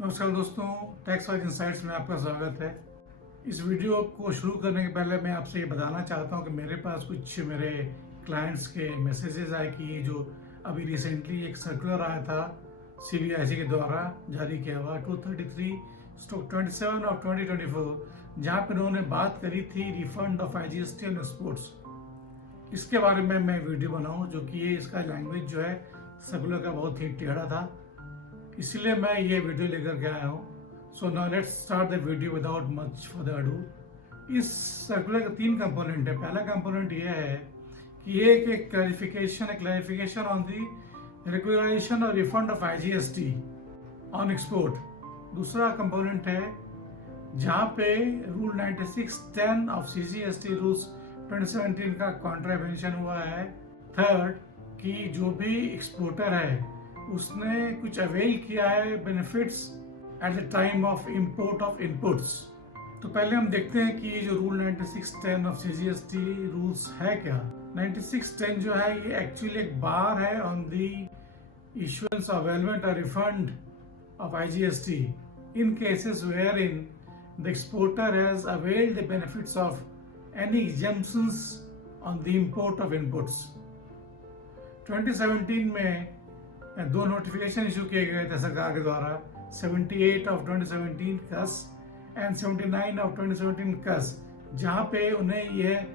नमस्कार दोस्तों, tax wise insights में आपका स्वागत है। इस वीडियो को शुरू करने के पहले मैं आपसे ये बताना चाहता हूँ कि मेरे पास कुछ मेरे क्लाइंट्स के मैसेजेस आए कि जो अभी रिसेंटली एक सर्कुलर आया था सीबीआईसी के द्वारा जारी किया हुआ 233/27 ऑफ 2024, जहाँ पर उन्होंने बात करी थी refund of IGST on exports. इसके बारे में मैं वीडियो बनाऊँ, जो कि ये इसका लैंग्वेज जो है सर्कुलर का बहुत ही टेढ़ा था, इसलिए मैं ये वीडियो लेकर के आया हूँ। So now let's start the video without much further ado. इस सर्कुलर का 3 कंपोनेंट है। पहला कंपोनेंट ये है कि ये एक क्लैरिफिकेशन ऑन दी रेगुलेशन और refund of IGST on export. दूसरा कंपोनेंट है जहाँ पे रूल 9610 ऑफ CGST रूल्स 2017 का कॉन्ट्रावेंशन हुआ है। थर्ड, कि जो भी एक्सपोर्टर है उसने कुछ अवेल किया है benefits eight the time of import of inputs. तो पहले हम देखते हैं कि ये जो रूल 9610 ऑफ CGST रूल्स है क्या। 9610 जो है ये एक्चुअली एक बार है on the issuance of availment और refund of IGST in cases where in the exporter has availed the benefits of any exemptions on the import of inputs. 2017 में 2 नोटिफिकेशन इशू किए गए थे सरकार के द्वारा, 78 of 2017 cus and 79 of 2017 cus, जहां पे उन्हें यह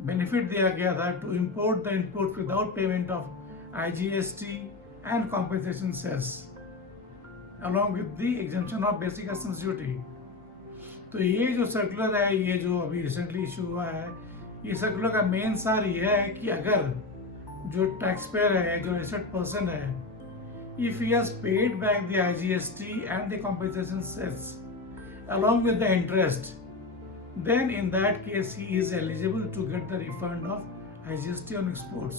बेनिफिट दिया गया था to import the input without payment of IGST and compensation cess along with the exemption of basic customs duty. तो ये जो सर्कुलर है, ये जो अभी रिसेंटली इशू हुआ है, ये सर्कुलर का मेन सार ये है कि अगर जो टैक्स पेयर है, जो रजिस्टर्ड पर्सन है, if he has paid back the IGST and the compensation cess along with the interest, then in that case he is eligible to get the refund of IGST on exports.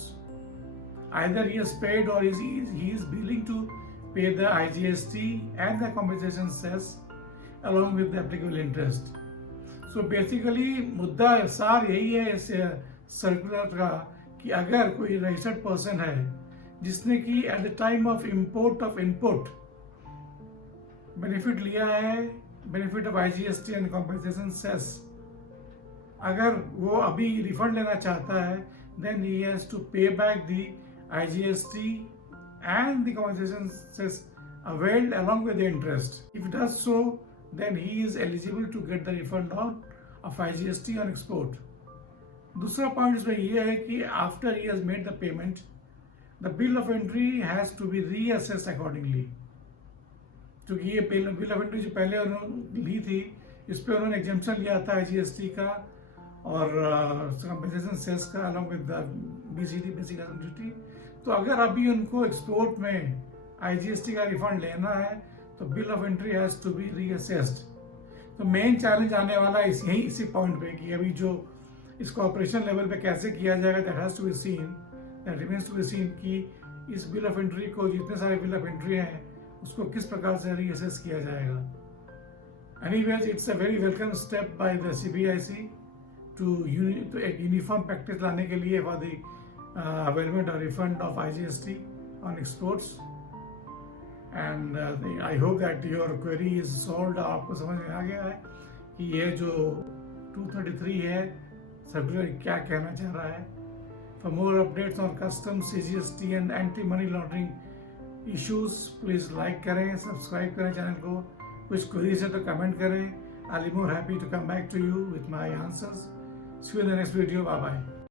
Either he has paid or he is willing to pay the IGST and the compensation cess along with the applicable interest. So basically मुद्दा सार यही है इस circular का कि अगर कोई registered person है जिसने कि at the time of import of input benefit लिया है, benefit of IGST and compensation cess, अगर वो अभी रिफंड लेना चाहता है, then he has to pay back the IGST and the compensation cess availed along with the interest. If does so, then he is eligible to get the refund of IGST on export. दूसरा point इसमें यह है कि after he has made the payment, the bill of entry has to be reassessed accordingly। क्योंकि ये bill of entry जो पहले उन्होंने ली थी, इस पर उन्होंने एग्जेम्पशन लिया था IGST का और कंपेंसेशन सेस का along with BCD basic custom duty. तो अगर अभी उनको एक्सपोर्ट में IGST का रिफंड लेना है तो bill of entry has to be reassessed. तो मेन चैलेंज आने वाला है इसी पॉइंट पे कि अभी जो इसको ऑपरेशन लेवल पे कैसे किया जाएगा, that has to be seen, that remains to be seen कि इस बिल ऑफ एंट्री को, जितने सारे बिल ऑफ एंट्री हैं, उसको किस प्रकार से रीअसेस किया जाएगा। Anyways, it's a very welcome step by the CBIC to एक यूनिफॉर्म प्रैक्टिस लाने के लिए फॉर द अवेलमेंट और refund of IGST on exports. And I hope that your query is solved. आपको समझ में आ गया है कि ये जो 233 है सर्कुलर क्या कहना चाह रहा है। For more updates on customs, CGST and anti-money laundering issues, please like करें, सब्सक्राइब करें चैनल को। कुछ क्वेरीज है तो कमेंट करें। I'll be more happy to come back to you with my answers. See you in the next video. Bye bye.